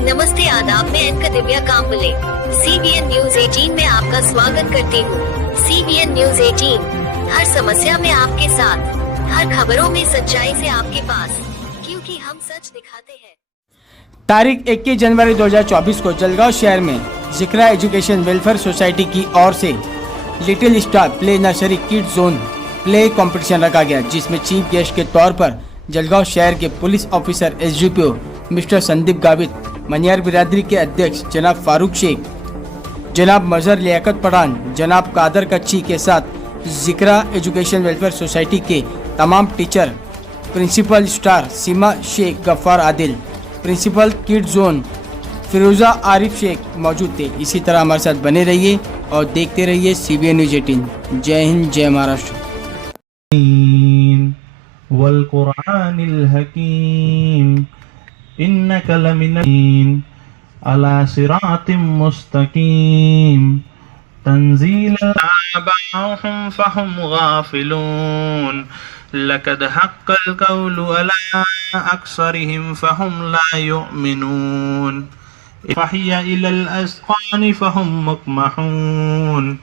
नमस्ते आदाब, मैं anchor Divya Kamble CBN news 18 में आपका स्वागत करती हूँ। CBN न्यूज 18 हर समस्या में आपके साथ, हर खबरों में सच्चाई से आपके पास, क्योंकि हम सच दिखाते हैं। तारीख 21 जनवरी 2024 को जलगांव शहर में जिक्रा एजुकेशन वेलफेयर सोसाइटी की ओर से little star play nursery kid zone play competition रखा गया, जिसमें चीफ गेस्ट के तौर पर जलगांव शहर के police officer SGPO mister Sandeep Gavit, Maniyar बिरादरी के अध्यक्ष जनाब फारूक शेख, जनाब मजहर लियाकत पठान, जनाब कादर कच्ची के साथ जिक्रा एजुकेशन वेलफेयर सोसाइटी के तमाम teacher, principal star Seema Shaikh, Gaffar Adil, principal kid zone Firoza Arif Shaikh मौजूद थे। इसी तरह हमारे साथ बने रहिए और देखते रहिए CBN न्यूज 18। जय हिंद, जय महाराष्ट्र। वल कुरानिल हकीम इन्नका लमिन अला सिरातिम मुस्तकीम तंजील आबाहुम फहुम गाफिलून लकद हक्कल कौलु अला अक्सरिहिम फहुम ला युमिनून फहिया इलल अस्कानि फहुम मुकमहून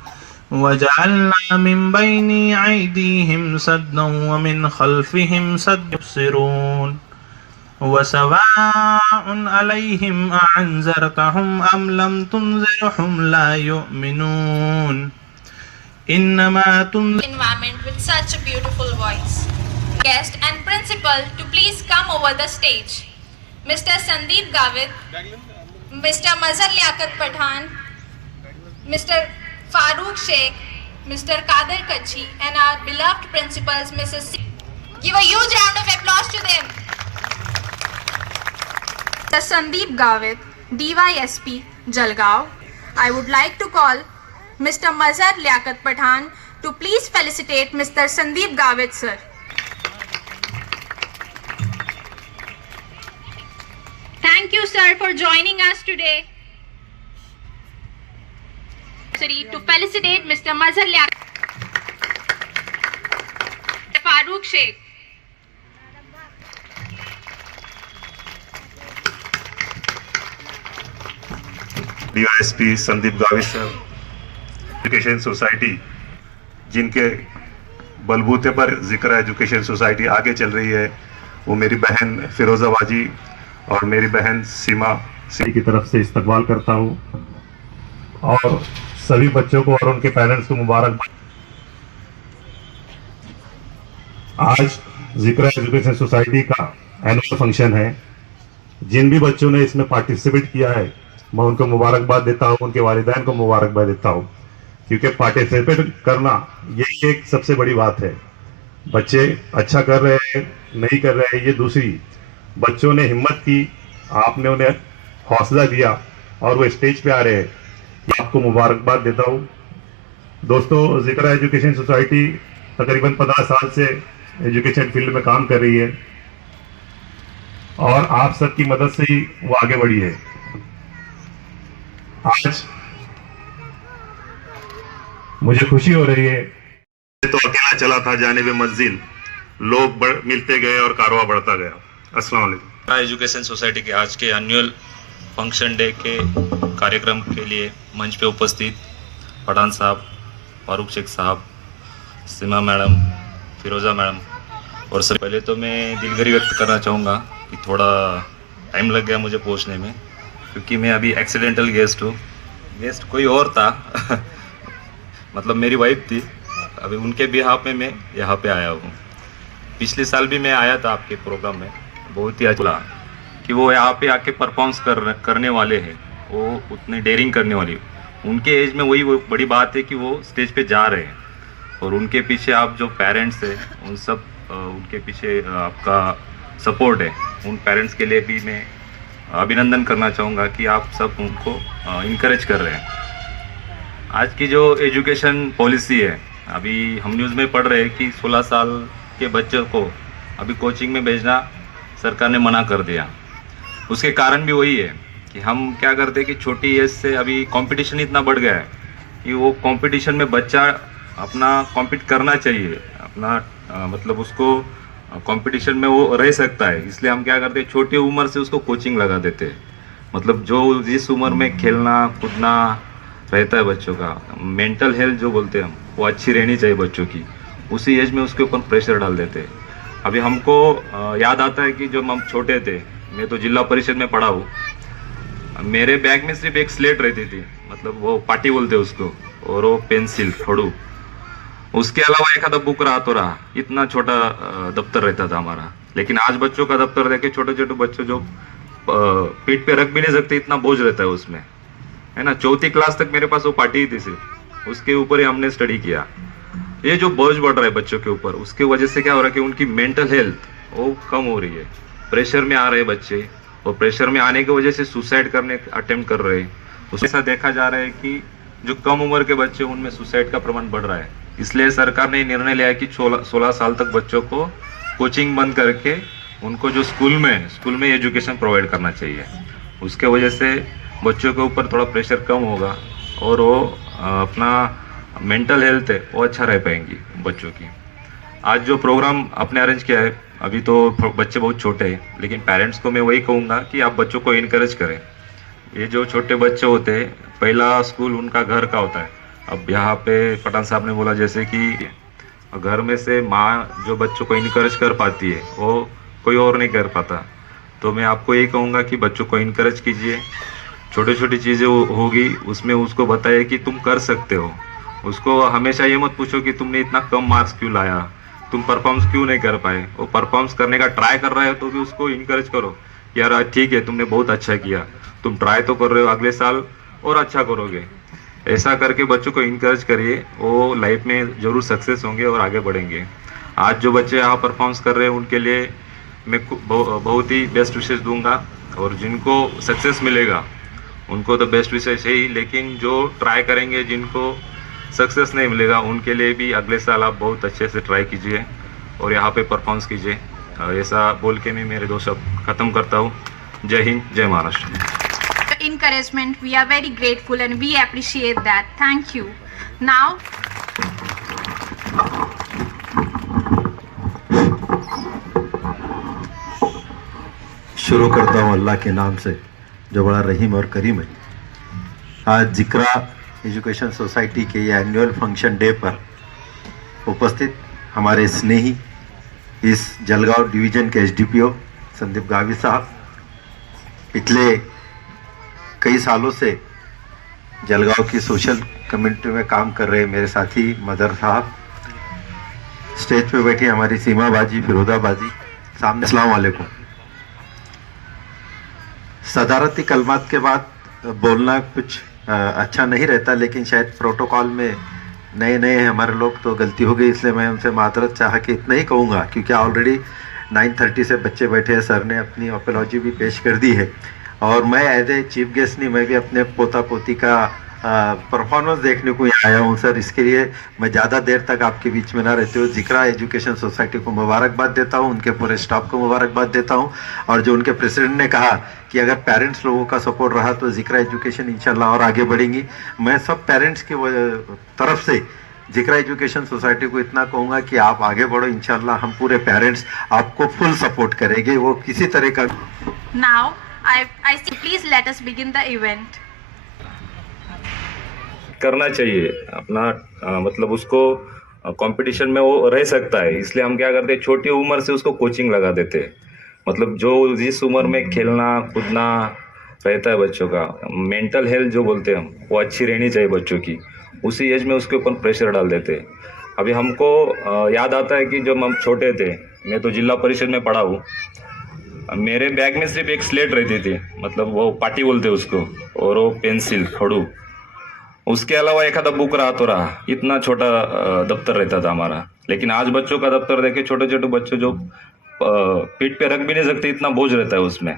वजअलना मिन बैनी ऐदीहिम सद्दन व मिन खल्फिहिम सद्दन युबसिरून वसवाउन अलैहिम अअंज़रतहुम अम लम तुनज़िरहुम ला युमिनून इन्नमा environment with such a beautiful voice. Guest and principal to please come over the stage. Mr. Sandeep Gavit, Mr. Mazhar Liaquat Pathan, Mr. Farooq Sheikh, Mr. Kader Kachi, and our beloved principals, Mrs. C. Give a huge round of applause to them. Mr. Sandeep Gavit, DYSP, Jalgaon. I would like to call Mr. Mazhar Liaquat Pathan to please felicitate Mr. Sandeep Gavit sir. Thank you sir for joining us today. To felicitate Mr. Mazhar Liaquat Farooq Sheikh. DYSP Sandeep Gavit sir, education society जिनके बलबूते पर जिक्रा education society आगे चल रही है, वो मेरी बहन फिरोजा बाजी और मेरी बहन सीमा की तरफ से इस्तकबाल करता हूँ और सभी बच्चों को और उनके पेरेंट्स को मुबारकबाद। आज जिक्रा एजुकेशन सोसाइटी का एनुअल फंक्शन है। जिन भी बच्चों ने इसमें पार्टिसिपेट किया है, मैं उनको मुबारकबाद देता हूँ, उनके वालिदैन को मुबारकबाद देता हूँ, क्योंकि पार्टिसिपेट करना यही एक सबसे बड़ी बात है। बच्चे अच्छा कर रहे हैं नहीं कर रहे हैं ये दूसरी, बच्चों ने हिम्मत की, आपने उन्हें हौसला दिया और वो स्टेज पे आ रहे हैं, आपको मुबारकबाद देता हूँ। दोस्तों, जिक्रा एजुकेशन सोसाइटी तकरीबन 15 साल से एजुकेशन फील्ड में काम कर रही है और आप सबकी मदद से ही वो आगे बढ़ी है। आज मुझे खुशी हो रही है। तो अकेला चला था जानिब मंजिल, लोग मिलते गए और कारवां बढ़ता गया। अस्सलाम वालेकुम। एजुकेशन सोसाइटी के आज के एनुअल फंक्शन डे के कार्यक्रम के लिए मंच पे उपस्थित पठान साहब, फारूक शेख साहब, सीमा मैडम, फिरोजा मैडम और सर, पहले तो मैं दिलगिरी व्यक्त करना चाहूँगा कि थोड़ा टाइम लग गया मुझे पहुँचने में, क्योंकि मैं अभी एक्सीडेंटल गेस्ट हूँ। गेस्ट कोई और था मतलब मेरी वाइफ थी, अभी उनके बिहाफ में मैं यहाँ पे आया हूँ। पिछले साल भी मैं आया था आपके प्रोग्राम में, बहुत ही अच्छा लगा कि वो यहाँ पे आके परफॉर्म्स करने वाले हैं, वो उतने डेयरिंग करने वाली, उनके एज में वही वो बड़ी बात है कि वो स्टेज पे जा रहे हैं और उनके पीछे आप जो पेरेंट्स हैं उन सब उनके पीछे आपका सपोर्ट है। उन पेरेंट्स के लिए भी मैं अभिनंदन करना चाहूँगा कि आप सब उनको इनकरेज कर रहे हैं। आज की जो एजुकेशन पॉलिसी है, अभी हम न्यूज़ में पढ़ रहे हैं कि 16 साल के बच्चों को अभी कोचिंग में भेजना सरकार ने मना कर दिया। उसके कारण भी वही है कि हम क्या करते हैं कि छोटी एज से अभी कंपटीशन इतना बढ़ गया है कि वो कंपटीशन में बच्चा अपना कॉम्पीट करना चाहिए, अपना मतलब उसको कंपटीशन में वो रह सकता है। इसलिए हम क्या करते हैं, छोटी उम्र से उसको कोचिंग लगा देते हैं। मतलब जो जिस उम्र में खेलना कूदना रहता है बच्चों का, मेंटल हेल्थ जो बोलते हैं हम, वो अच्छी रहनी चाहिए बच्चों की, उसी एज में उसके ऊपर प्रेशर डाल देते हैं। अभी हमको याद आता है कि जब हम छोटे थे, मैं तो जिला परिषद में पढ़ा हूँ, मेरे बैग में सिर्फ एक स्लेट रहती थी, मतलब वो पाटी बोलते उसको, और वो पेंसिल खड़ू, उसके अलावा एक आधा बुक रहा तो रहा, इतना छोटा दफ्तर रहता था हमारा। लेकिन आज बच्चों का दफ्तर देखे, छोटे छोटे बच्चे जो पीठ पे रख भी नहीं सकते, इतना बोझ रहता है उसमें, है ना। 4th क्लास तक मेरे पास वो पार्टी ही थी सिर्फ, उसके ऊपर ही हमने स्टडी किया। ये जो बोझ बढ़ रहा है बच्चों के ऊपर, उसके वजह से क्या हो रहा है कि उनकी मेंटल हेल्थ वो कम हो रही है, प्रेशर में आ रहे हैं बच्चे, और प्रेशर में आने की वजह से सुसाइड करने अटेम्प्ट कर रहे हैं। उसके साथ देखा जा रहा है कि जो कम उम्र के बच्चे, उनमें सुसाइड का प्रमाण बढ़ रहा है। इसलिए सरकार ने निर्णय लिया है कि 16 साल तक बच्चों को कोचिंग बंद करके उनको जो स्कूल में एजुकेशन प्रोवाइड करना चाहिए। उसके वजह से बच्चों के ऊपर थोड़ा प्रेशर कम होगा, और वो अपना मेंटल हेल्थ है वो अच्छा रह पाएंगी बच्चों की। आज जो प्रोग्राम आपने अरेंज किया है, अभी तो बच्चे बहुत छोटे हैं, लेकिन पेरेंट्स को मैं वही कहूँगा कि आप बच्चों को इनकरेज करें। ये जो छोटे बच्चे होते हैं, पहला स्कूल उनका घर का होता है। अब यहाँ पे पठान साहब ने बोला जैसे कि घर में से माँ जो बच्चों को इनकरेज कर पाती है, वो कोई और नहीं कर पाता। तो मैं आपको यही कहूँगा कि बच्चों को इनकरेज कीजिए, छोटी छोटी चीज़ें होगी उसमें उसको बताइए कि तुम कर सकते हो। उसको हमेशा ये मत पूछो कि तुमने इतना कम मार्क्स क्यों लाया, तुम परफॉर्म्स क्यों नहीं कर पाए। वो परफॉर्म्स करने का ट्राई कर रहा है तो भी उसको इनकरेज करो, यार ठीक है तुमने बहुत अच्छा किया, तुम ट्राई तो कर रहे हो, अगले साल और अच्छा करोगे। ऐसा करके बच्चों को इनकरेज करिए, वो लाइफ में ज़रूर सक्सेस होंगे और आगे बढ़ेंगे। आज जो बच्चे यहाँ परफॉर्म्स कर रहे हैं उनके लिए मैं बहुत ही बेस्ट विशेष दूंगा, और जिनको सक्सेस मिलेगा उनको तो बेस्ट विशेष है ही, लेकिन जो ट्राई करेंगे, जिनको सक्सेस नहीं मिलेगा, उनके लिए भी अगले साल आप बहुत अच्छे से ट्राई कीजिए और यहाँ पे परफॉर्म्स कीजिए। ऐसा बोल के मैं मेरे 2 शब्द ख़त्म करता हूँ। जय हिंद, जय Maharashtra. Encouragement, we are very grateful and we appreciate that. Thank you. Now शुरू करता हूँ अल्लाह के नाम से जो बड़ा रहीम और करीम है। आज जिक्रा एजुकेशन सोसाइटी के ये एनुअल फंक्शन डे पर उपस्थित हमारे स्नेही इस जलगांव डिवीज़न के एसडीपीओ संदीप गावी साहब, पिछले कई सालों से जलगांव की सोशल कम्युनिटी में काम कर रहे मेरे साथी मदर साहब, स्टेज पे बैठी हमारी सीमा बाजी, फिरोजा बाजी, सामने अस्सलाम वालेकुम। सदारती कलमात के बाद बोलना कुछ अच्छा नहीं रहता, लेकिन शायद प्रोटोकॉल में नए हमारे लोग तो गलती हो गई, इसलिए मैं उनसे माजरत चाह के इतना ही कहूँगा, क्योंकि ऑलरेडी 9:30 से बच्चे बैठे हैं। सर ने अपनी अपोलॉजी भी पेश कर दी है, और मैं एज ए चीफ गेस्ट नहीं, मैं भी अपने पोता पोती का परफॉर्मेंस देखने को यहाँ आया हूँ सर। इसके लिए मैं ज़्यादा देर तक आपके बीच में ना रहते हुए जिक्रा एजुकेशन सोसाइटी को मुबारकबाद देता हूँ, उनके पूरे स्टाफ को मुबारकबाद देता हूँ। और जो उनके प्रेसिडेंट ने कहा कि अगर पेरेंट्स लोगों का सपोर्ट रहा तो जिक्रा एजुकेशन इंशाल्लाह और आगे बढ़ेंगी। मैं सब पेरेंट्स की तरफ से जिक्रा एजुकेशन सोसाइटी को इतना कहूँगा कि आप आगे बढ़ो, इंशाल्लाह हम पूरे पेरेंट्स आपको फुल सपोर्ट करेंगे, वो किसी तरह का। Now I say please let us begin the event. करना चाहिए अपना मतलब उसको कंपटीशन में वो रह सकता है, इसलिए हम क्या करते हैं, छोटी उम्र से उसको कोचिंग लगा देते हैं। मतलब जो जिस उम्र में खेलना कूदना रहता है बच्चों का, मेंटल हेल्थ जो बोलते हैं हम, वो अच्छी रहनी चाहिए बच्चों की, उसी एज में उसके ऊपर प्रेशर डाल देते हैं। अभी हमको याद आता है कि जब हम छोटे थे, मैं तो जिला परिषद में पढ़ा हूँ, मेरे बैग में सिर्फ एक स्लेट रहती थी, मतलब वो पाटी बोलते उसको, और वो पेंसिल खड़ू, उसके अलावा एक आधा बुक रहा तो रहा, इतना छोटा दफ्तर रहता था हमारा। लेकिन आज बच्चों का दफ्तर देखे, छोटे छोटे बच्चे जो पीठ पे रख भी नहीं सकते, इतना बोझ रहता है उसमें,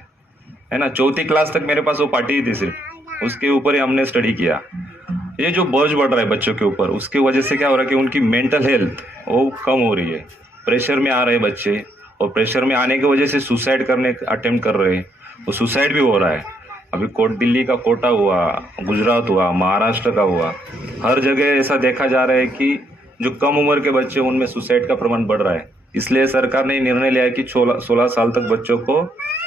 है ना। 4th क्लास तक मेरे पास वो पार्टी ही थी सिर्फ, उसके ऊपर ही हमने स्टडी किया। ये जो बोझ बढ़ रहा है बच्चों के ऊपर, उसकी वजह से क्या हो रहा है कि उनकी मेंटल हेल्थ वो कम हो रही है, प्रेशर में आ रहे हैं बच्चे, और प्रेशर में आने की वजह से सुसाइड करने अटेम्प्ट कर रहे हैं, वो सुसाइड भी हो रहा है। अभी दिल्ली का कोटा हुआ, गुजरात हुआ, महाराष्ट्र का हुआ, हर जगह ऐसा देखा जा रहा है कि जो कम उम्र के बच्चे उनमें सुसाइड का प्रमाण बढ़ रहा है। इसलिए सरकार ने निर्णय लिया है कि 16 साल तक बच्चों को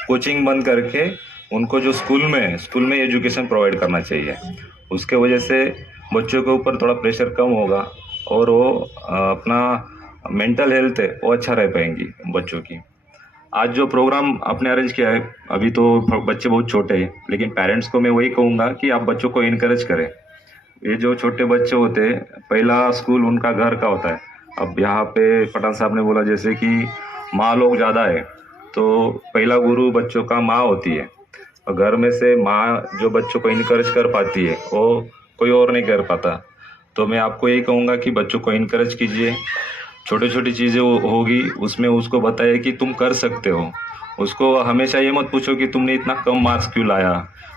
कोचिंग बंद करके उनको जो स्कूल में एजुकेशन प्रोवाइड करना चाहिए। उसके वजह से बच्चों के ऊपर थोड़ा प्रेशर कम होगा और वो अपना मेंटल हेल्थ है वो अच्छा रह पाएंगी बच्चों की। आज जो प्रोग्राम आपने अरेंज किया है, अभी तो बच्चे बहुत छोटे हैं, लेकिन पेरेंट्स को मैं वही कहूँगा कि आप बच्चों को इनकरेज करें। ये जो छोटे बच्चे होते हैं, पहला स्कूल उनका घर का होता है। अब यहाँ पे पठान साहब ने बोला जैसे कि माँ लोग ज़्यादा है, तो पहला गुरु बच्चों का माँ होती है। और घर में से माँ जो बच्चों को इनकरेज कर पाती है वो कोई और नहीं कर पाता। तो मैं आपको यही कहूँगा कि बच्चों को इनकरेज कीजिए। छोटी छोटी चीज़ें होगी उसमें उसको बताइए कि तुम कर सकते हो। उसको हमेशा ये मत पूछो कि तुमने इतना कम मार्क्स क्यों लाया,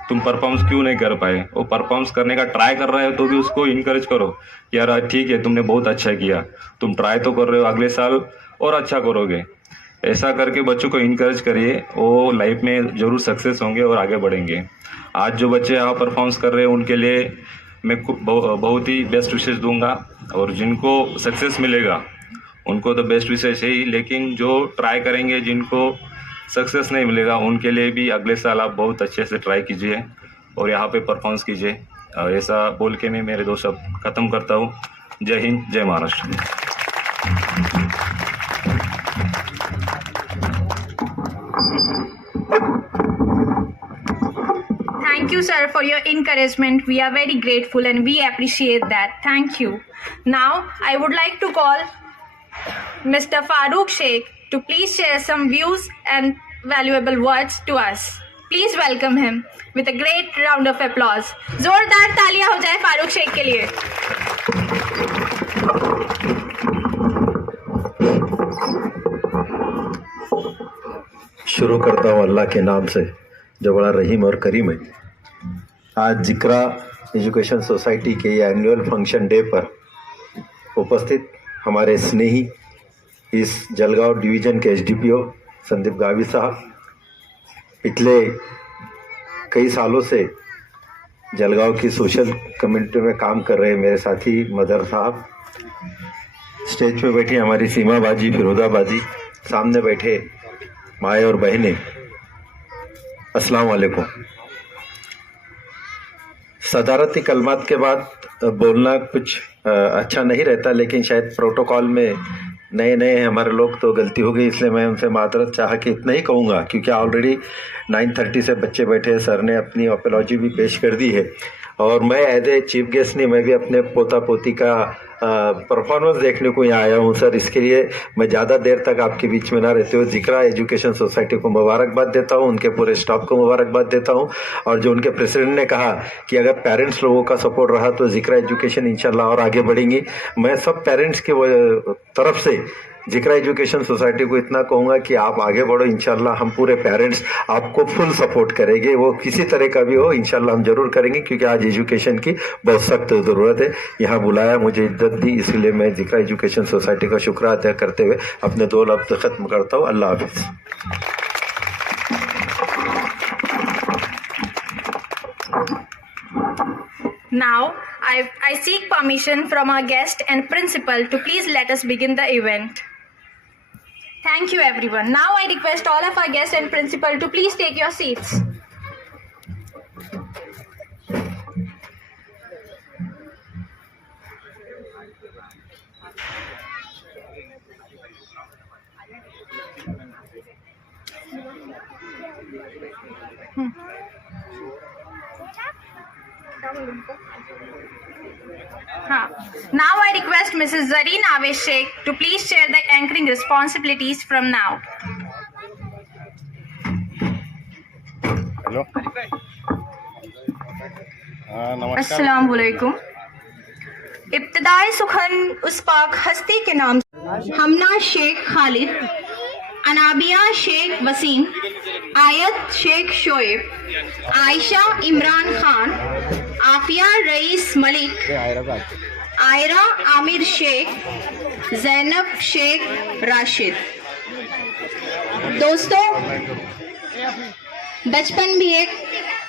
तुम परफॉर्मेंस क्यों नहीं कर पाए। वो परफॉर्मेंस करने का ट्राई कर रहा है तो भी उसको इनकरेज करो कि यार ठीक है, तुमने बहुत अच्छा किया, तुम ट्राई तो कर रहे हो, अगले साल और अच्छा करोगे। ऐसा करके बच्चों को इनकरेज करिए, वो लाइफ में ज़रूर सक्सेस होंगे और आगे बढ़ेंगे। आज जो बच्चे यहाँ परफॉर्मेंस कर रहे हैं उनके लिए मैं बहुत ही बेस्ट विशेष दूंगा, और जिनको सक्सेस मिलेगा उनको तो बेस्ट विशेष है ही, लेकिन जो ट्राई करेंगे, जिनको सक्सेस नहीं मिलेगा, उनके लिए भी अगले साल आप बहुत अच्छे से ट्राई कीजिए और यहाँ पे परफॉर्मेंस कीजिए। ऐसा बोल के मैं मेरे दो शब्द ख़त्म करता हूँ। जय हिंद, जय Maharashtra. Thank you, sir, for your encouragement. We are very grateful and we appreciate that. Thank you. Now, I would like to call Mr. Farooq Sheikh to please share some views and valuable words to us. Please welcome him with a great round of applause. जोरदार तालियां हो जाए फारूक शेख के लिए। शुरू करता हूँ अल्लाह के नाम से जो बड़ा रहीम और करीम है। आज जिक्रा एजुकेशन सोसाइटी के एनुअल फंक्शन डे पर उपस्थित हमारे स्नेही इस जलगांव डिवीज़न के एसडीपीओ संदीप गावी साहब, पिछले कई सालों से जलगांव की सोशल कम्युनिटी में काम कर रहे मेरे साथी मदर साहब, स्टेज पे बैठी हमारी सीमा बाजी, फिरोजा बाजी, सामने बैठे माए और बहनें, अस्सलाम वालेकुम। सदारती कलमात के बाद बोलना कुछ अच्छा नहीं रहता, लेकिन शायद प्रोटोकॉल में नए हैं हमारे लोग तो गलती हो गई, इसलिए मैं उनसे माजरत चाह के इतना ही कहूँगा, क्योंकि ऑलरेडी 9:30 से बच्चे बैठे हैं। सर ने अपनी अपॉलॉजी भी पेश कर दी है और मैं एज ए चीफ गेस्ट नहीं, मैं भी अपने पोता पोती का परफॉर्मेंस देखने को यहाँ आया हूँ। सर, इसके लिए मैं ज़्यादा देर तक आपके बीच में ना रहते हुए जिक्रा एजुकेशन सोसाइटी को मुबारकबाद देता हूँ, उनके पूरे स्टाफ को मुबारकबाद देता हूँ। और जो उनके प्रेसिडेंट ने कहा कि अगर पेरेंट्स लोगों का सपोर्ट रहा तो जिक्रा एजुकेशन इंशाल्लाह और आगे बढ़ेंगी। मैं सब पेरेंट्स की तरफ से जिक्रा एजुकेशन सोसाइटी को इतना कहूँगा कि आप आगे बढ़ो, इंशाल्लाह हम पूरे पेरेंट्स आपको फुल सपोर्ट करेंगे, वो किसी तरह का भी हो इंशाल्लाह हम जरूर करेंगे, क्योंकि आज एजुकेशन की बहुत सख्त ज़रूरत है। यहाँ बुलाया, मुझे इज्जत दी, इसलिए मैं जिक्रा एजुकेशन सोसाइटी का शुक्र अदा करते हुए अपने 2 लफ्ज़ ख़त्म करता हूँ। अल्लाह हाफिज़। Now, I seek permission from our guest and principal to please let us begin the event. Thank you, everyone. Now I request all of our guests and principal to please take your seats. Now I request Mrs. Zareen Avesh Sheikh to please share the anchoring responsibilities from now. Hello, नमस्कार। अस्सलाम वालेकुम। इब्तिदाई सुखन उस पाक हस्ती के नाम हमना शेख खालिद, अनाबिया शेख वसीम, आयत शेख शोएब, आयशा इमरान खान, आफिया रईस मलिक, आयरा आमिर शेख, जैनब शेख राशिद। दोस्तों, बचपन भी एक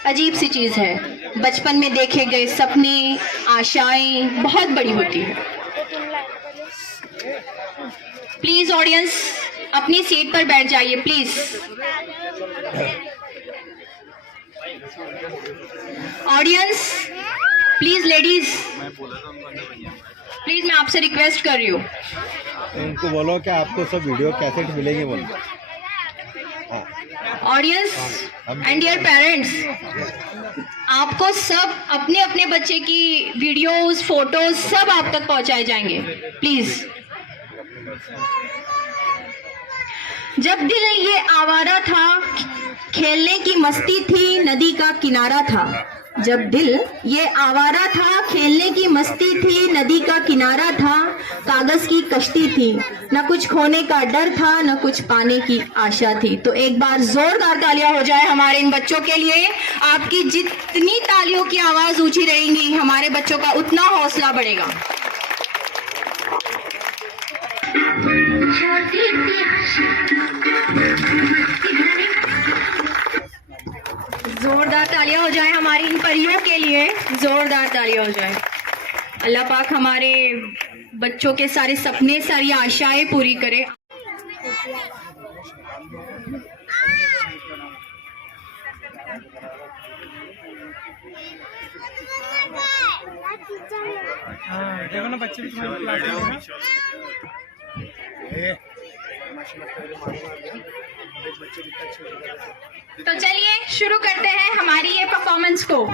अजीब सी चीज़ है। बचपन में देखे गए सपने, आशाएं बहुत बड़ी होती है। प्लीज ऑडियंस अपनी सीट पर बैठ जाइए please. Audience please, ladies please, मैं आपसे रिक्वेस्ट कर रही हूँ। उनको बोलो कि आपको सब वीडियो कैसेट मिलेंगे बोलो। ऑडियंस एंड डियर पेरेंट्स, आपको सब अपने अपने बच्चे की वीडियोस, फोटोज सब आप तक पहुंचाए जाएंगे प्लीज। जब दिल ये आवारा था, खेलने की मस्ती थी, नदी का किनारा था। जब दिल ये आवारा था, खेलने की मस्ती थी, नदी का किनारा था। कागज की कश्ती थी, न कुछ खोने का डर था, न कुछ पाने की आशा थी। तो एक बार जोरदार तालियां हो जाए हमारे इन बच्चों के लिए। आपकी जितनी तालियों की आवाज ऊंची रहेगी, हमारे बच्चों का उतना हौसला बढ़ेगा। जोरदार तालियां हो जाए हमारी इन परियों के लिए, जोरदार तालियां हो जाए। अल्लाह पाक हमारे बच्चों के सारे सपने, सारी आशाएं पूरी करे। देखो ना बच्चे तो चलिए शुरू करते हैं हमारी ये परफॉर्मेंस को।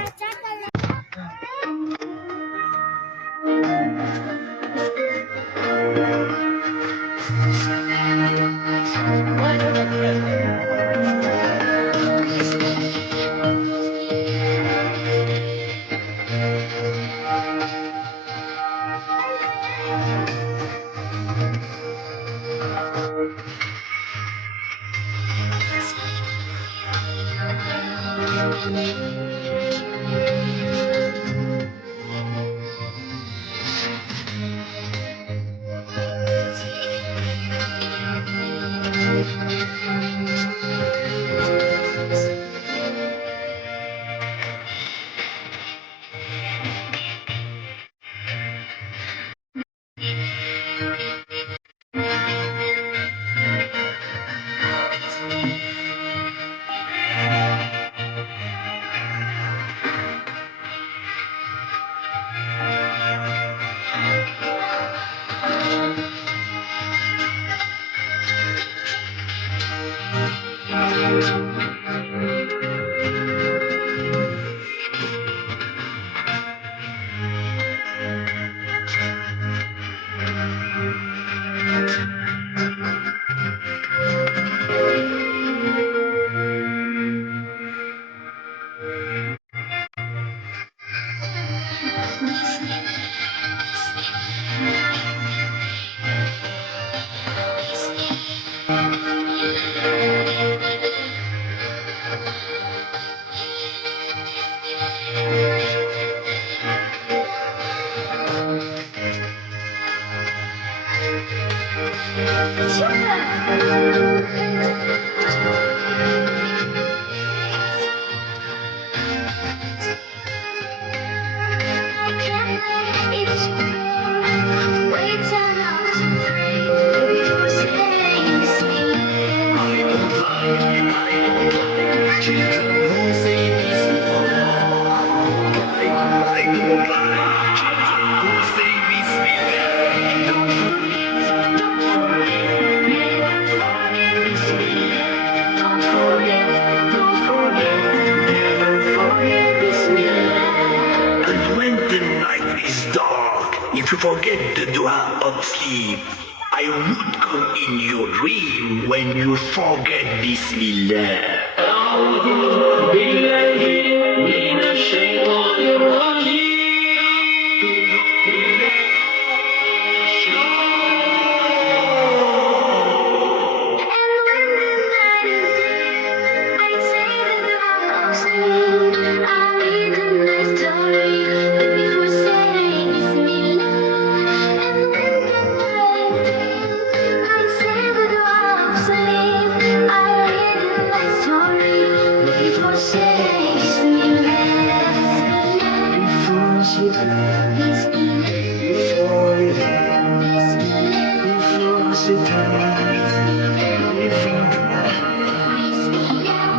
If you forget the dua of sleep, I would come in your dream when you forget Bismillah.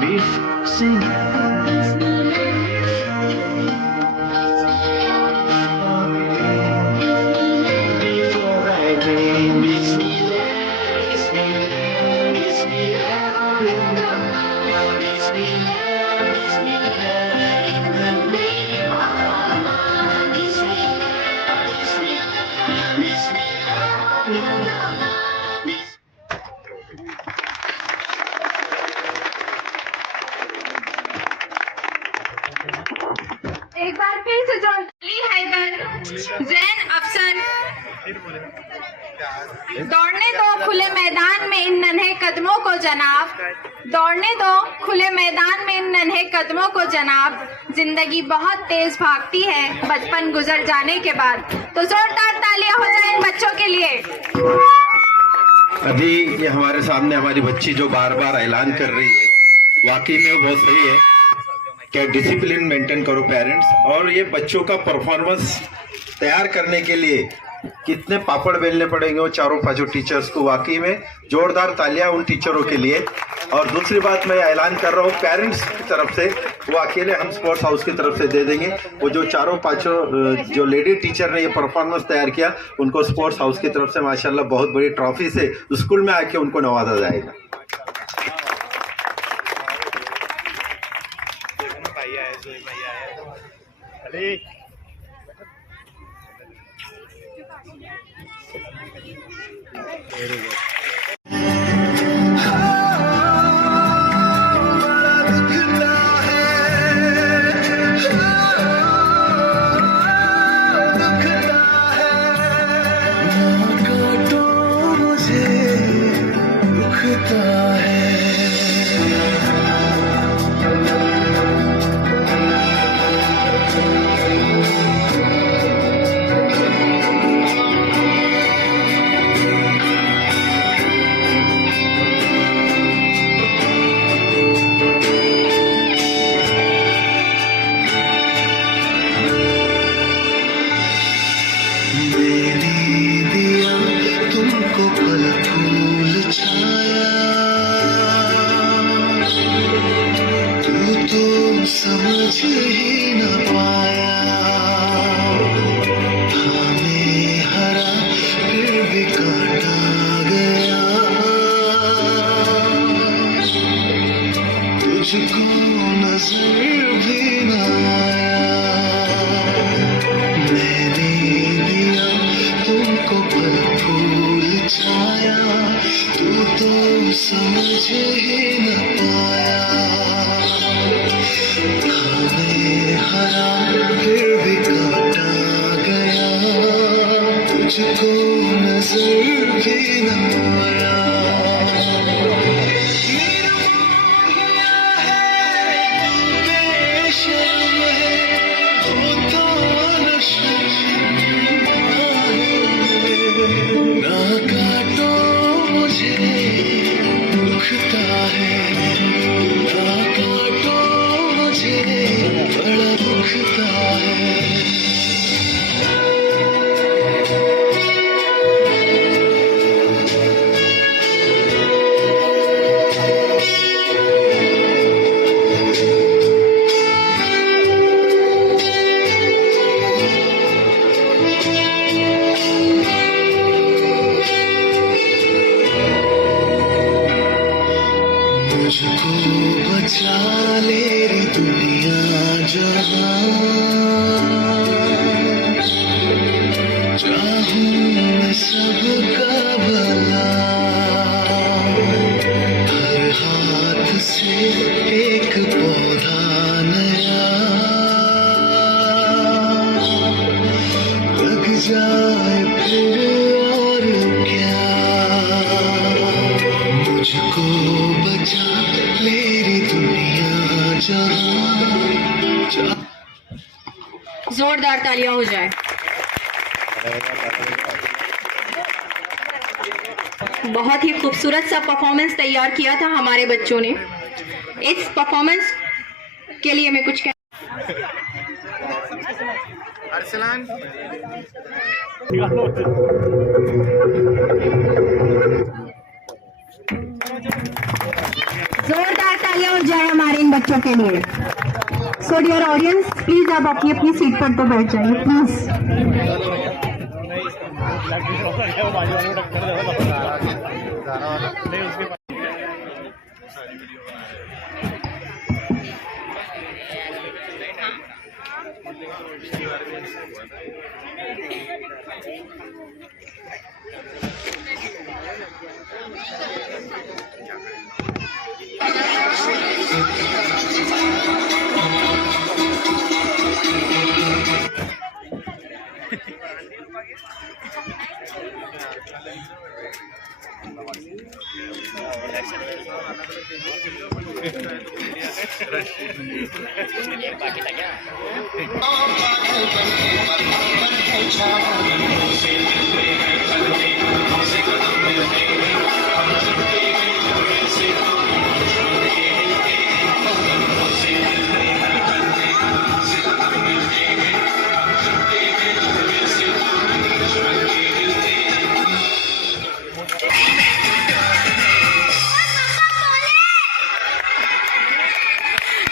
Before singing बार फिर से जोर अली हैदर, जैन अफसर, दौड़ने दो खुले मैदान में इन नन्हे कदमों को जनाब, दौड़ने दो खुले मैदान में इन नन्हे कदमों को जनाब, जिंदगी बहुत तेज भागती है बचपन गुजर जाने के बाद। तो जोरदार तालियां हो जाए इन बच्चों के लिए। अभी ये हमारे सामने हमारी बच्ची जो बार बार ऐलान कर रही है, वाकई में वो बहुत सही है कि डिसिप्लिन मेंटेन करो पेरेंट्स, और ये बच्चों का परफॉर्मेंस तैयार करने के लिए कितने पापड़ बेलने पड़ेंगे वो चारों पांचों टीचर्स को। वाकई में जोरदार तालियां उन टीचरों के लिए। और दूसरी बात मैं ऐलान कर रहा हूँ पेरेंट्स की तरफ से, वो अकेले हम स्पोर्ट्स हाउस की तरफ से दे देंगे। वो जो चारों पांचों जो लेडी टीचर ने ये परफॉर्मेंस तैयार किया, उनको स्पोर्ट्स हाउस की तरफ से माशाल्लाह बहुत बड़ी ट्रॉफी से स्कूल में आके उनको नवाजा जाएगा। समझ ही न पाया, हमें हरा फिर भी काटा गया, तुझको नजर भी न आया। मैंने दिया तुमको पल फूल छाया, तू तो समझ ही न पाया, फिर भी काटा गया, तुझको नजर भी न आया। बेशर्म है होता नशा, ना काटो मुझे दुखता है, ना काटो मुझे बड़ा दुखता है। मुझको बचा ले रे दुनिया जहां, चाहूं मैं सबका भला, हर हाथ से एक पौधा नया लग जाए फिर और क्या, मुझको बचा ले रे दुनिया जहां। जोरदार तालियां हो जाए। बहुत ही खूबसूरत सा परफॉर्मेंस तैयार किया था हमारे बच्चों ने। इस परफॉर्मेंस के लिए मैं कुछ अरसलान जोरदार तालियां हो जाए हमारे इन बच्चों के लिए। सो डियर ऑडियंस, प्लीज आप अपनी अपनी सीट पर तो बैठ जाइए प्लीज।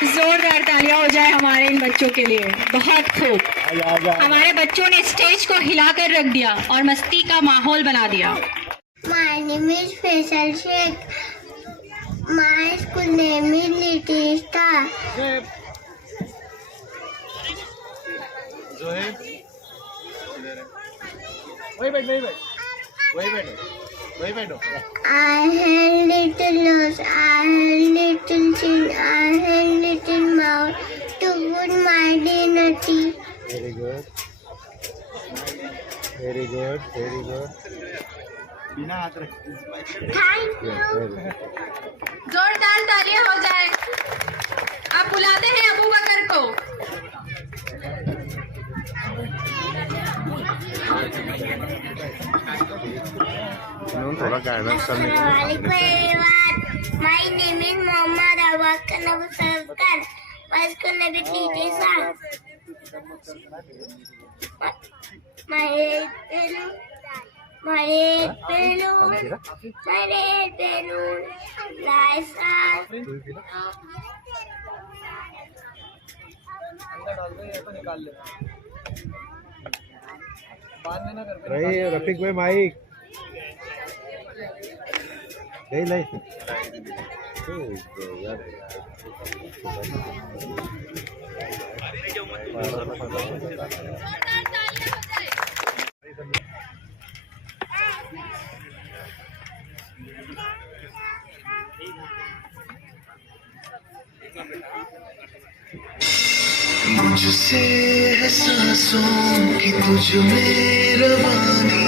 जोरदार तालियां हो जाए हमारे इन बच्चों के लिए। बहुत खूब, हमारे बच्चों ने स्टेज को हिलाकर रख दिया और मस्ती का माहौल बना दिया। My name is Faisal Sheikh. My school name is Little Star. I had little nose, I had little chin, I had little mouth to put my dinner tea. Very good. Very good. Very good. Thank you. जोरदार तालियां हो जाए। आप बुलाते हैं अबू बकर को। थोड़ा guidance करने के लिए। My name is Muhammad Abakar Abu Sarkar. My school name is Little Star. My red balloon, lights are. Rafiq भाई माइक ले मुझसे है सांसों की तुझ में रवानी,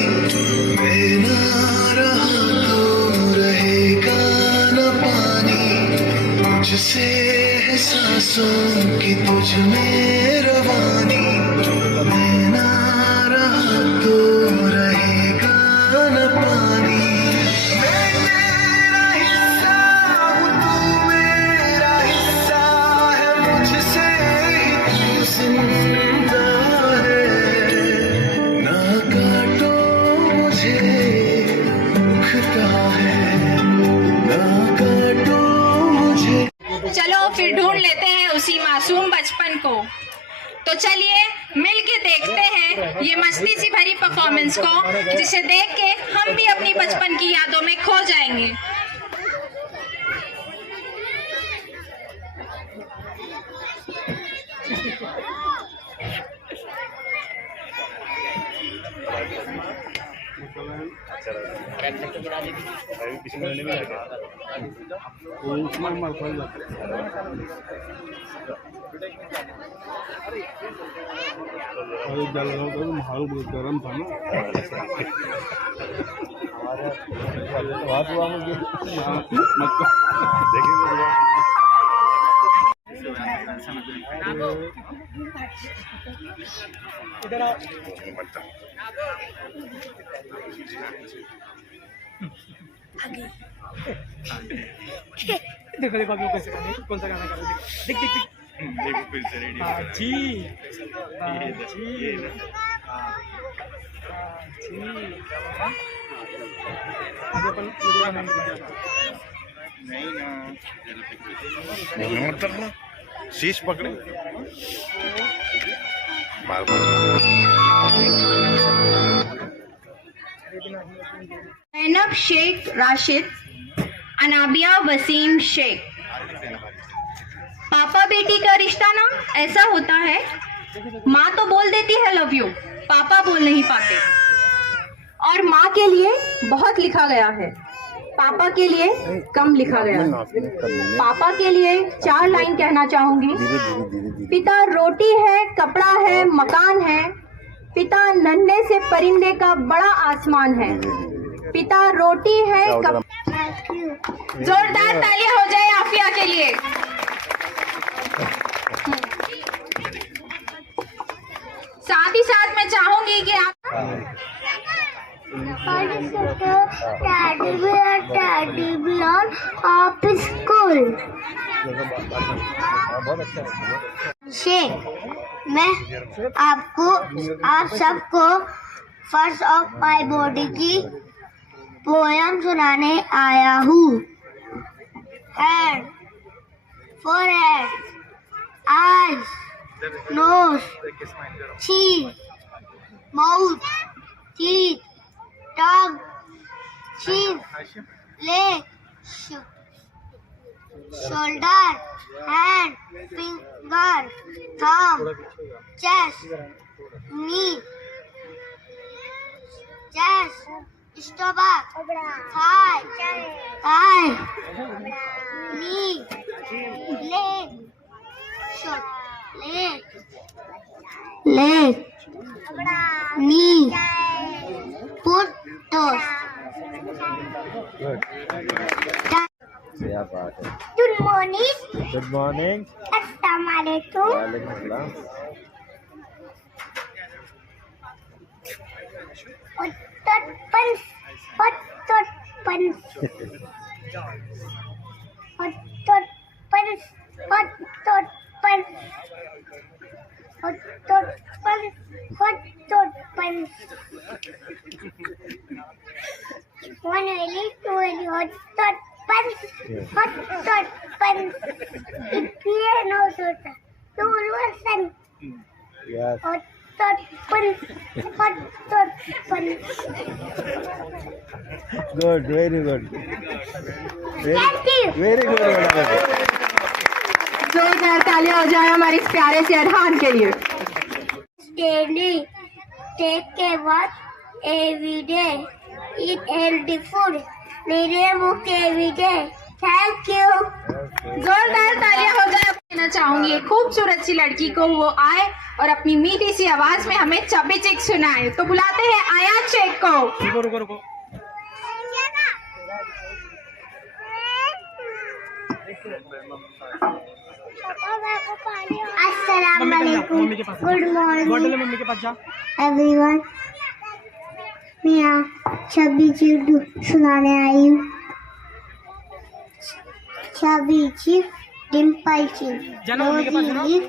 मैं ना रहा तो रहेगा न पानी। मुझसे है सांसों की तुझ में रवानी, मैं ना रहा तो रहेगा न पानी। मैं तेरा हिस्सा हूँ, तू मेरा हिस्सा है, मुझसे जिंदा है। ना काटो मुझे, दुखता है, ना काटो मुझे। चलो फिर ढूंढ लेते हैं उसी मासूम बचपन को। तो चलिए मिल के देखते हैं ये मस्ती सी भरी परफॉर्मेंस को, जिसे देख के हम भी अपनी बचपन की यादों में खो जाएंगे। माहौल बहुत गर्म था ना। देखो देखो अभी कैसे कौन सा गाना करो, देख देख देख देखो फिर से रेडी जी नहीं ना शीश पकड़े बार बार। जैनब शेख राशिद, अनाबिया वसीम शेख। पापा बेटी का रिश्ता ना ऐसा होता है, माँ तो बोल देती है लव यू, पापा बोल नहीं पाते। और माँ के लिए बहुत लिखा गया है, पापा के लिए कम लिखा गया है। पापा के लिए 4 लाइन कहना चाहूंगी। पिता रोटी है, कपड़ा है, मकान है, पिता नन्हे से परिंदे का बड़ा आसमान है। पिता रोटी है जोरदार तालियां हो जाए आफिया के लिए। साथ ही साथ मैं चाहूंगी कि आप टेडी बियर ऑफ स्कूल से मैं आपको आप सबको फर्स्ट ऑफ माई बॉडी की पोयम सुनाने आया हूँ। हेड, फोरहेड, आईज, नोज, चीन, mouth, teeth, tongue, chin, leg, shoulder, hand, finger, thumb, chest, knee, chest, stomach, thigh, knee, leg, leg, knee, foot, toes. Good morning. Good morning. Assalamualaikum. Waalaikumsalam. One really, two really, hot dot punch. It knows what. Two listen. Yes. Hot dot punch. Good, very good. Thank you. Very good. जोरदार तालियां हो जाए हमारे इस प्यारे से अरहान के लिए। Daily, take a bath every day. Eat healthy food. Read a book every day. Thank you. जोरदार तालियां हो जाए। कहना चाहूंगी एक खूबसूरत सी लड़की को वो आए और अपनी मीठी सी आवाज में हमें चबी चिक सुनाए। तो बुलाते हैं आया चेक को। रुको। Assalamualaikum. Good morning, मम्मी के पास जा। everyone. मैं यहाँ छबी चीफ सुनाने आई हूँ। छबी चीफ, डिम्पल चीफ, रोजी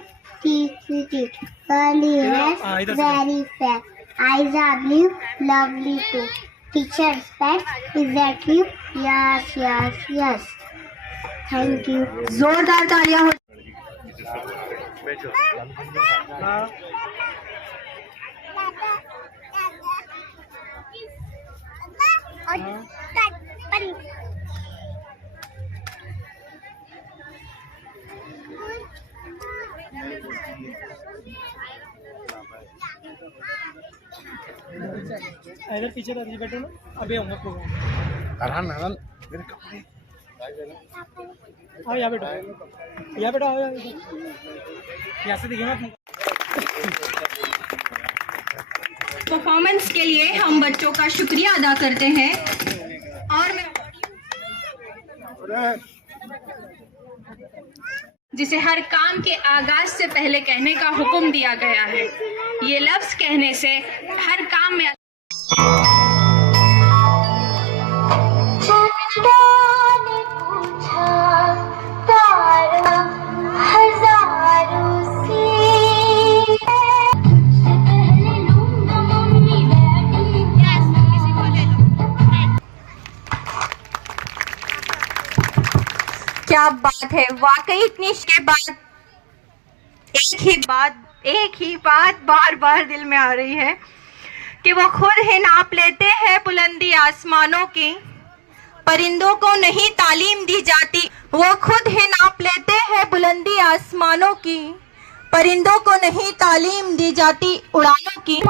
teeth, curly hair, very fat, eyes are blue, lovely too. Teacher's pet, is that you? Yes. Thank you. जोरदार तालियां हो। इधर पीछे बैठो ना, अभी आऊंगा प्रोग्राम। अरहान मेरे कपड़े आओ यहाँ बैठो आओ यहाँ से दिखे ना। परफॉर्मेंस के लिए हम बच्चों का शुक्रिया अदा करते हैं और जिसे हर काम के आगाज से पहले कहने का हुक्म दिया गया है। ये लफ्ज कहने से हर काम में क्या बात है, वाकई इतनी के बाद एक ही बात बार बार दिल में आ रही है कि वो खुद ही नाप लेते हैं बुलंदी आसमानों की, परिंदों को नहीं तालीम दी जाती। वो खुद ही नाप लेते हैं बुलंदी आसमानों की, परिंदों को नहीं तालीम दी जाती उड़ानों की।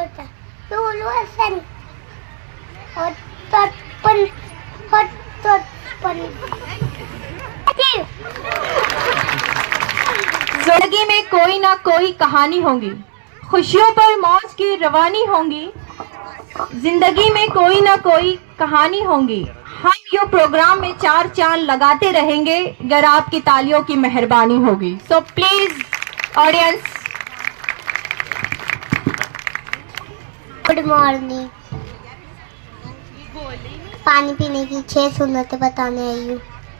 होता सन हॉट जिंदगी में कोई ना कोई कहानी होगी, खुशियों पर मौज की रवानी होंगी। जिंदगी में कोई ना कोई कहानी होगी। हम यो प्रोग्राम में 4 चांद लगाते रहेंगे अगर आपकी तालियों की मेहरबानी होगी। So please audience. Good morning. पानी पीने की 6 सुन्नतें बताने आई हूँ।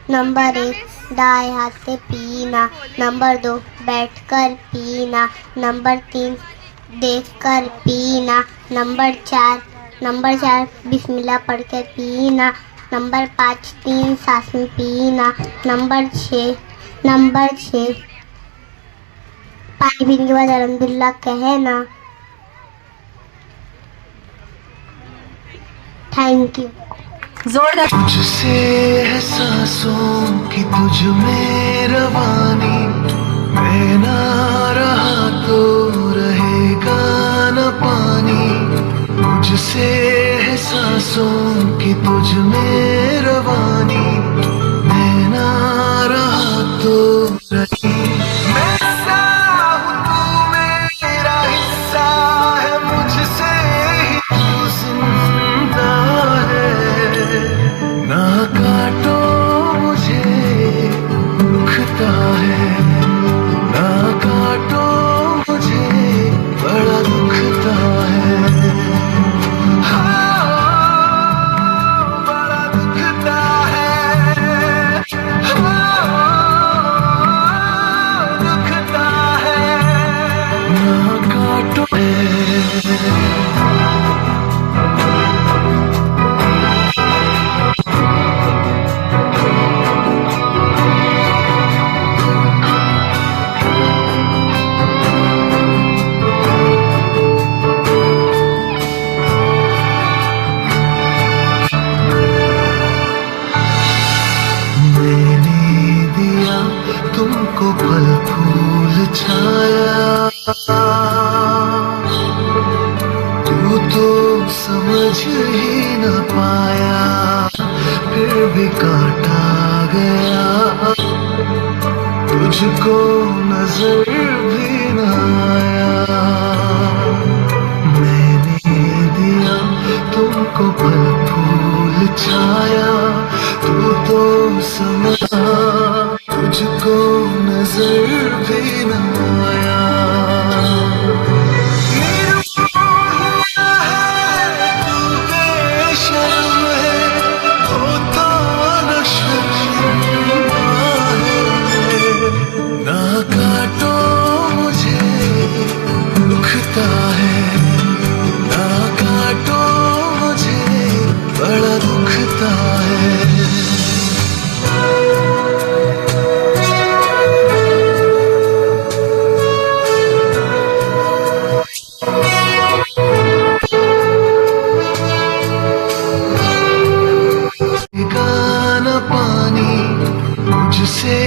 नंबर 1, दाएं हाथ से पीना। नंबर 2, बैठकर पीना। नंबर 3, देखकर पीना। नंबर 4 बिस्मिल्लाह पढ़कर पीना। नंबर 5, 3 सांस में पीना। नंबर 6 पानी पीने के बाद अल्हम्दुलिल्लाह कहना। Thank you. जोरदार। तुझसे है सांसों की तुझ में रवानी, मैं ना रहा तो रहेगा न पानी। तुझसे है सांसों की तुझ में रवानी, मैं ना रहा तो रही। मैं सा हूँ तू मेरा हिस्सा है, मुझसे ही तू जिंदा है। ना काटो मुझे दुखता है, ना काटो मुझे बड़ा दुखता है। हाँ, बड़ा दुखता है। हाँ, दुखता है। ना काटो तुमको फल फूल छाया, तू तो समझ ही न पाया, फिर भी काटा गया। तुझको नजर भी न आया। मैंने दिया तुमको फल फूल छाया, तू तो समझा, तुझको नजर भी न आया। निरुपमा है, तू बेशर्म है, होता न शर्मिंदा है। ना काटो मुझे दुखता है, ना काटो मुझे बड़ा दुखता है। तुझसे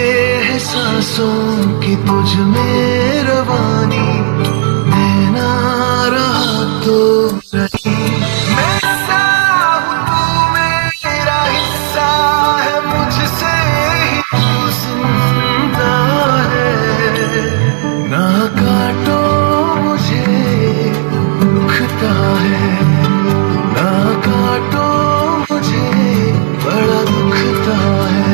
है सांसों की तुझ में रवानी, मैं ना रहा तो रही। मैं सा हूँ तू मेरा हिस्सा है, मुझसे ही तू जिंदा है। ना काटो मुझे दुखता है, ना काटो मुझे बड़ा दुखता है।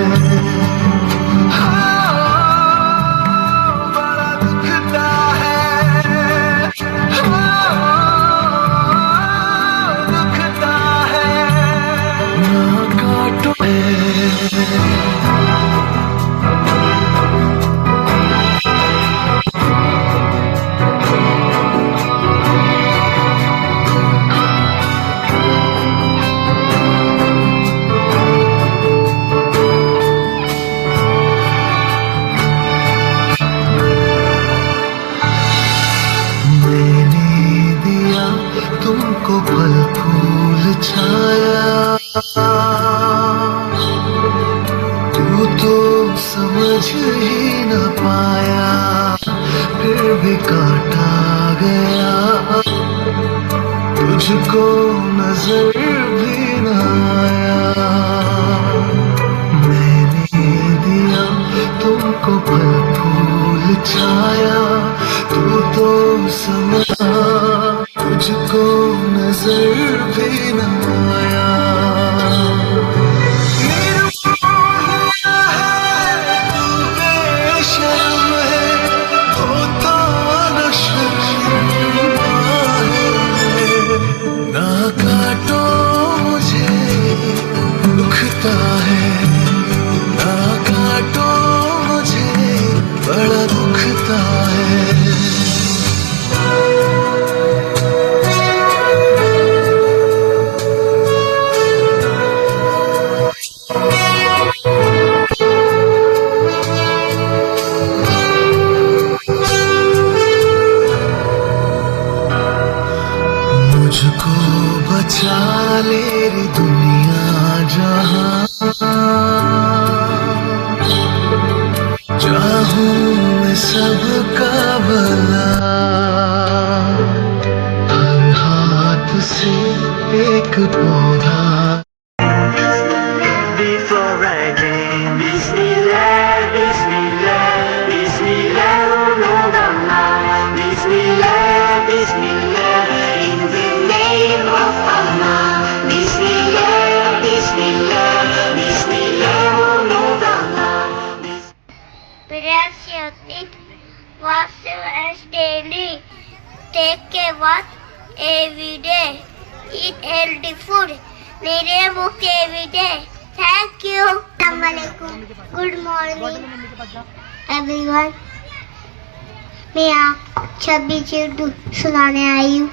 तुमको फल फूल छाया, तू तो समझ ही न पाया, फिर भी काटा गया। मुझको नजर भी न आया, मैंने दिया तुमको फल फूल छाया, तू तो समझा तुझको नजर भी न आया। मुझको बचा ले रे दुनिया जहां, चाहूं मैं सबका भला, हर हाथ से एक पौधा। Before I came, Bismillah, Bismillah, Bismillah, oh Lord Allah, Bismillah, Bismillah, in the name of Allah, Bismillah, Bismillah, Bismillah, oh Lord Allah. Precious it was as daily. Take care what every day. Eat healthy food. मेरे book every day. Thank you. Assalamualaikum. Good morning, everyone. मैं आप छबी चिड़ू सुनाने आई हूँ।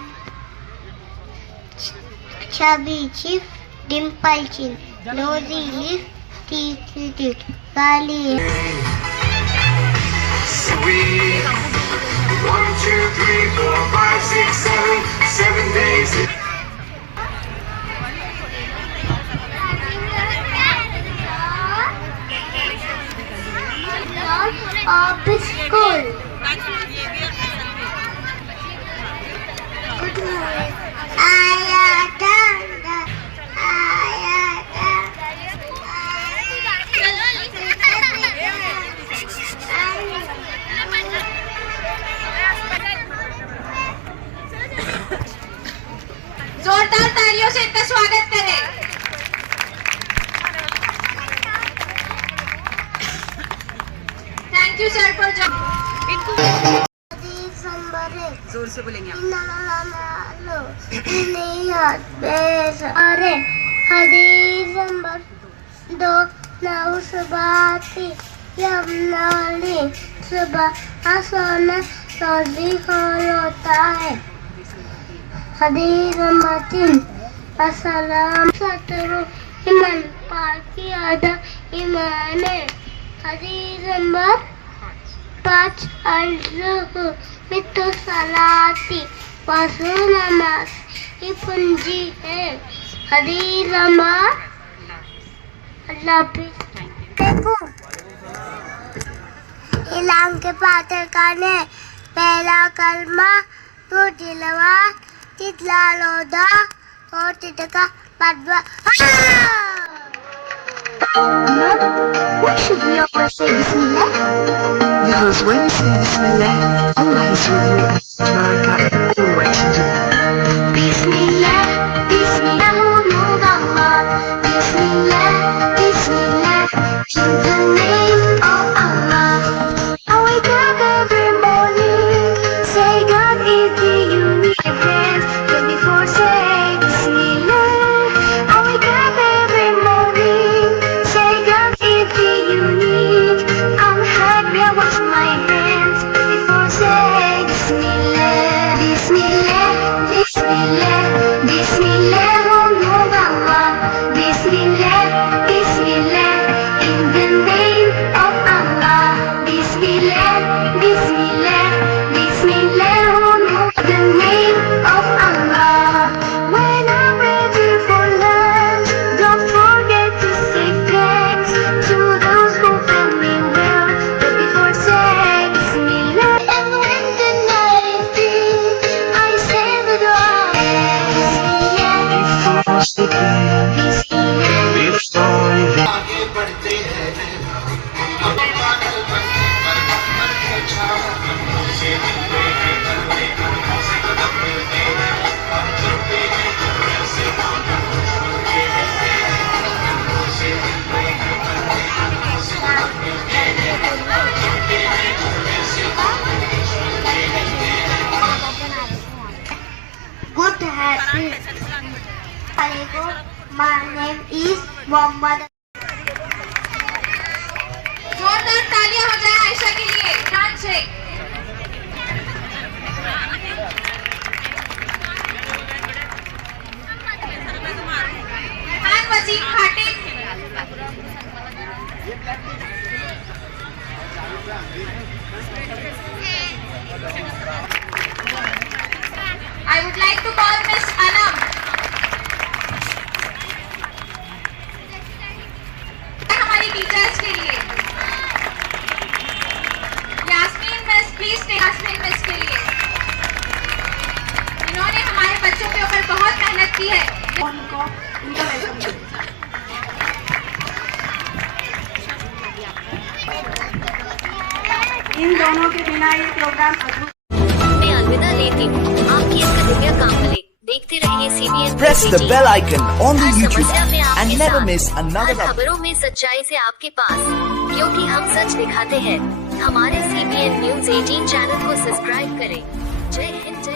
छबी chip Dimple चिन nosy lip teeth teeth गाली Sweet. 1, 2, 3, 4, 5, 6, 7, 7 days. of school. Good morning. जोरदार तालियों से इनका स्वागत करें। थैंक यू सर फॉर जोर से बोलेंगे अरे हदीस नंबर 2 नौसबाती यमनाली सुबह आसमान रोजी होता है। हदीस नंबर 3 अस्सलाम सतरू ईमान पाकी आधा ईमान है। हदीस नंबर 5 अल्लाह मित्तु सलाती वसु नमाज ये पूंजी है। हदीस नंबर अल्लाह देखो इलाम के पात्र ने पहला कलमा तो दिलवा तितला लोदा और तितका पदवा। Why should we always say Bismillah? Because when you say Bismillah, Allah is with you and America all what you do. Bismillah, Bismillah, oh Lord Allah. Bismillah, Bismillah, in the name of Allah. I wake up every morning, say God is the unique friend. 24 say Bismillah. I wake up every morning, say God is the unique. I'm happy I wash my hands before say Bismillah. Good happy. My name is Mohammed. जोरदार तालियां हो जाए आयशा के लिए, ध्यान से। Khan Wasim Khatik. I would like to call Miss Anam. हमारी teachers के लिए Yasmin miss, please Yasmin miss के लिए, इन्होंने हमारे बच्चों के ऊपर बहुत मेहनत की है। उनको वेलकम करें। इन दोनों के बिना ये प्रोग्राम अधूरा। मैं अलविदा लेती हूँ आपकी एक दिव्या कांबले। देखते रहिए CBN Press the bell icon on the her YouTube समस्या में app and आपके never साथ, miss another हर खबरों में सच्चाई से आपके पास, क्योंकि हम सच दिखाते हैं। हमारे CBN News 18 चैनल को सब्सक्राइब करें। जय हिंद।